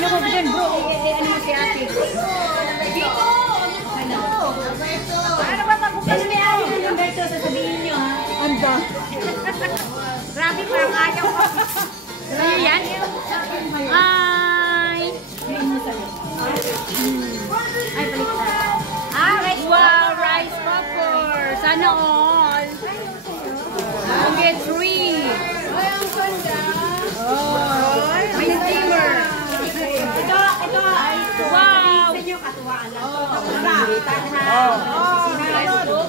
ano mo dyan, bro? Ano mo si ate? Dito! Ano ba pagbukas ni ate ng Humberto? Sasabihin nyo, ha? Anda. Grabe, parang ayaw ko. Yan. Ay! Ay, balik na. Rice. Wow, rice popcorn. Sana all. I'll get 3. Ay, ang ganda. Oh, may steamer. Ito ay wow. Sa inyo katuwaan lang.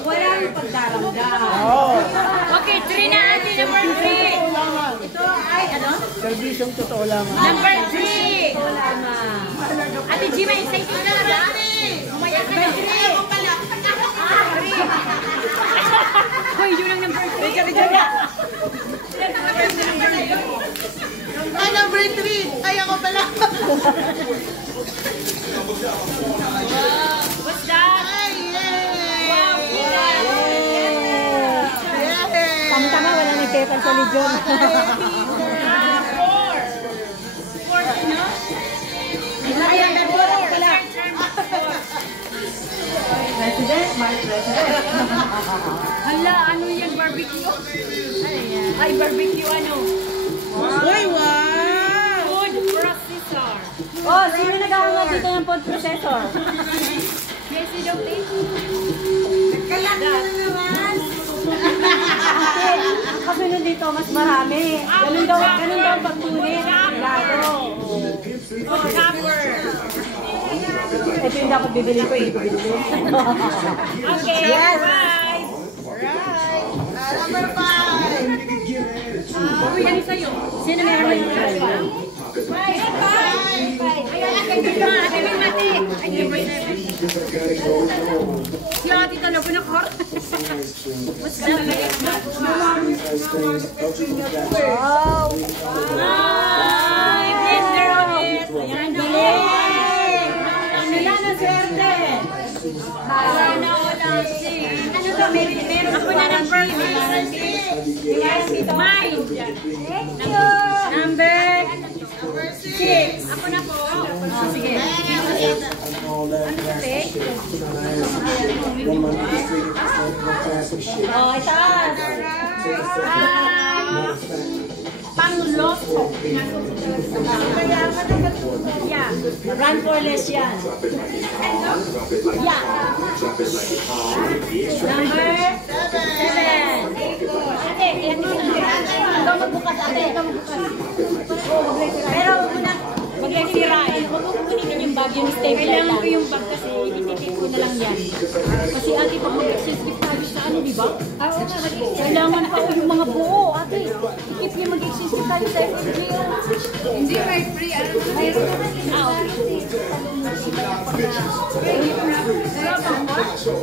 Walang pagdaramdam. Okay, 3 na ate, number 3. Ito ay ano? Servisyong totoo lamang. Number 3. Ate Gima, excited na na. Umaya ka na. Ako pala. Hoy, yun ang number 3. Ay, number 3! Ay, ako pala! What's that? Ay, yay! Wow, kita! Tama-tama, wala nagtepal sa Legion. 4. 4, ano? Ay, number 4 pala. President, my president. Hala, ano yung barbecue? Ay, barbecue ano? Uy, wow! Food processor. Oh, sino nag-aawat dito ng food processor? Yes, you don't think? Kalat na naman! Ate, ang kasunod dito, mas marami. Ganun daw pagtunit. Lalo. Oh, number. Ito yung dapat bibili ko eh. Okay, Yes. right. Right! Number 5! Uy, ano sa'yo? Sino meron yung Right. Ate may mati. Ay, number 7. Si ate talaga na kor. What's that? Wow! Ay, blender ulit. Ayan na. Sila na swerte! Ayan na ulit. Ano to? Meron ako na ng birthday. Mine. Number 6. Ako na po. Oh, sige. Oh, itaas! Pang-loto. Yeah. Run for less yan. Yeah. Number 7. Ate, yan mo na. Ikaw magbukas, ate. Ikaw magbukas. Pero huwag mo na magsisirain. Huwag mo punitin yung bag, yung stapler. Kailangan ko yung bag kasi ititip ko na lang yan. Kasi ate, pag mag-exchange gift tayo sa ano, di ba? Oo nga, kailangan pa yung mga buo, ate. If yung mag-exchange gift tayo sa FFG. Hindi, may free. Ano na meron?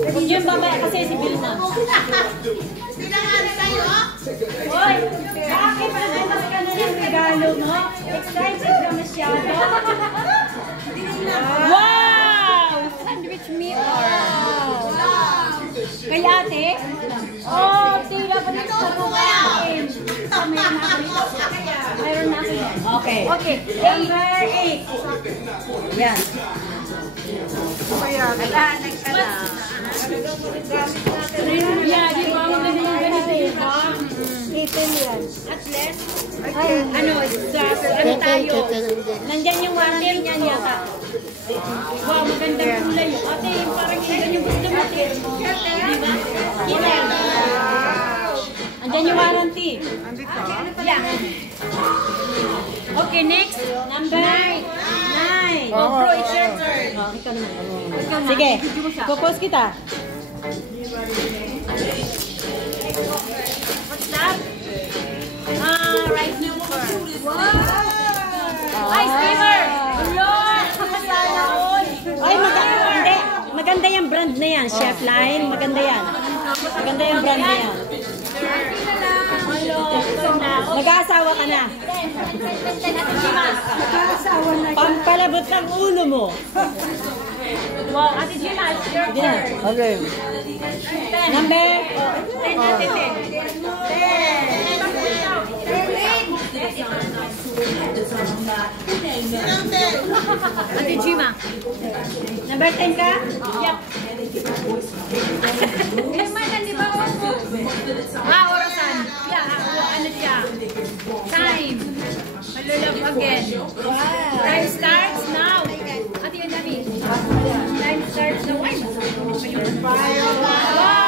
Huwag yung babaya kasi si Bill na. Pinangalan tayo, oh! Hoy! Bakit nagbukas ka na ng regalo mo? Excited ka masyado? Wow! Sandwich meal. Kay ate? Oh, tila pa dito sa bukain. Mayroon na ako. Okay. Okay, number 8. Yan. Ala, nagkala. Yeah, di ba? Maganda yung ganito eh. Itim yan. At least, ano tayo. Nandyan yung warranty niyan yata. Wow, magandang kulay. Ate, parang yan yung gusto mo. Di ba? Ilan? Andyan yung warranty. Yeah. Okay, next. Number 9. Oh, bro, it's your turn. Ikaw naman. Ikaw na. Sige. Video mo siya. Pupos kita. What's that? Rice cooker. Wow! Ay, steamer! Lord! Sana all! Ay, hindi. Maganda yung brand na yan. Chef Line. Maganda yan. Maganda yung brand na yan. Nag-aasawa ka na. Nag-aasawa na. Pampalabot ng ulo mo. Wow, Ate Gina, it's your turn. Okay. 10. Number? 10 natin, 10. 10. Sinang 10? Ate Gima. Number 10 ka? Yep. Kailan, di ba? Orasan. Yeah, ano siya? Time. Malulove again. Wow. Time starts now. Ate, yung dami. Time starts now. Ay, wow!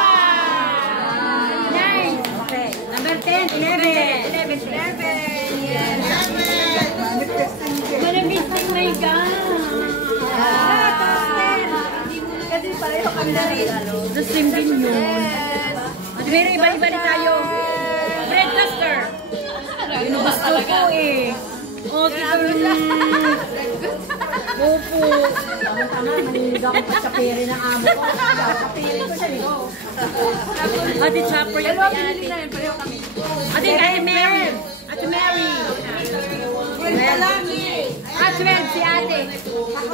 Nice. Okay. Number 10, 11. 11. Manamisting na ikaw. Kasi pareho kami na regalo. The same din yun. At meron iba-iba tayo. Bread duster. Yun ang gusto ko eh. O, tito. Opo. Tama-tama, naniligaw ko pa sa pere ng amo ko. Kapere ko siya, ligo. Ate Chopper yung ate. Ate Mary. Ate Mary. At 12 si ate.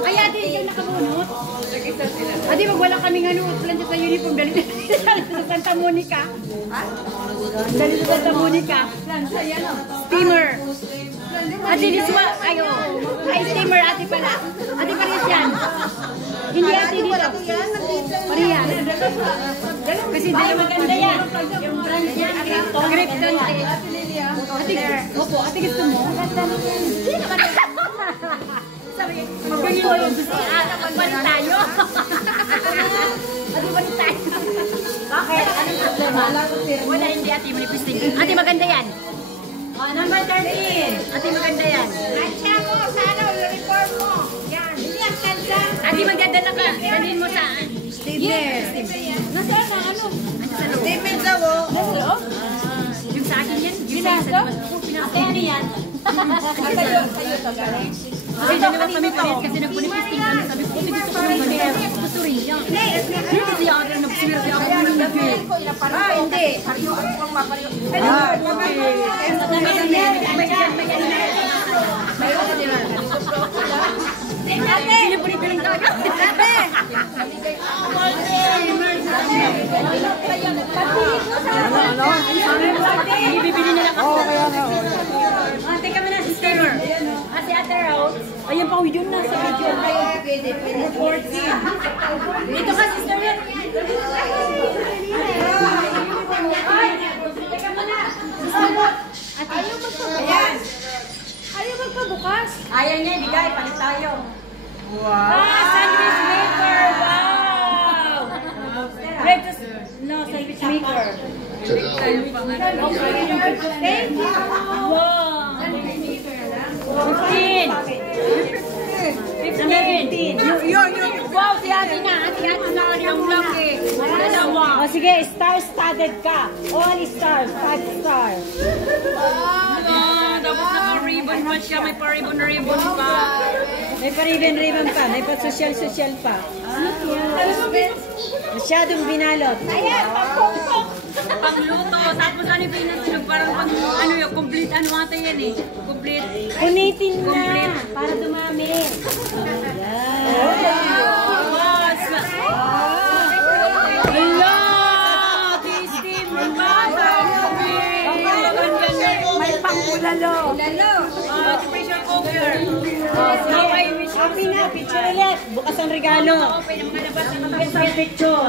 Ay, ate, ikaw nakabunot. Ate, magwala kaming ano, plancha sa uniform. Dali sa Santa Monica. Dali sa Santa Monica. Steamer. Ate, Liswa. Ayo. Ay, steamer, ate pala. Ate, pares yan. Hindi ate dito. Pariyan. Kasi dala maganda yan. Yung brand yan. Grip dante. Ate, opo, ate gusto mo? Hindi naman. Sabi, magpili ko yung gusto. Magpalit tayo. Ate, palit tayo. Bakit? Anong problema? Wala, hindi ate, manifesting. Ate, maganda yan. Number 13. Ate, maganda yan. Lansya mo, sana uniform mo. Yan, hindi ang kanta. Ate, magdadala ka. Dalhin mo saan? Yes. Nasaan na? Ano? David daw, oh. Yung sa akin yan? Yung sa isa naman. Ate, ano yan? Tayo to, galing. Kasi naman kami palit kasi nagpunipesting kami. Sabi ko, gusto ko naman yan. Gusto rin yan. Hindi siya ako rin nagsimir siya ako ng gabi. Ah, hindi. Pariyo, ano pang mapariyo? Sinipunit na lang talaga. Bibili nila ako. Ate kami na, sister. Ate Rose. Ayan pa, yun na sa video. Pwede. Dito ka, sister. Ay, teka muna. Ayaw magpabukas. Ayaw niya, ibigay. Palit tayo. Sandwich maker. Wow. Breakfast. No, sandwich maker. Thank you. Wow. 15. 15. Wow, si ate na. Ate na yung laki. Dalawa. O sige, star-studded ka. All stars, 5 stars. Tapos naka-ribbon pa siya. May pa-ribbon pa. May pa-ribbon pa. May pa-social pa. Masyadong binalot. Ayan, pagpukpok. Pangluto. Tapos ano yung pinasunog? Parang pag, ano yung complete, ano ata yan eh. Complete. Punitin na. Complete. Para dumami. Hello! Tasty! May bata! May pangulalo. Pressure cooker. Now I wish Happy na, picture ulit. Bukas ang regalo. open ang mga labas ng Picture.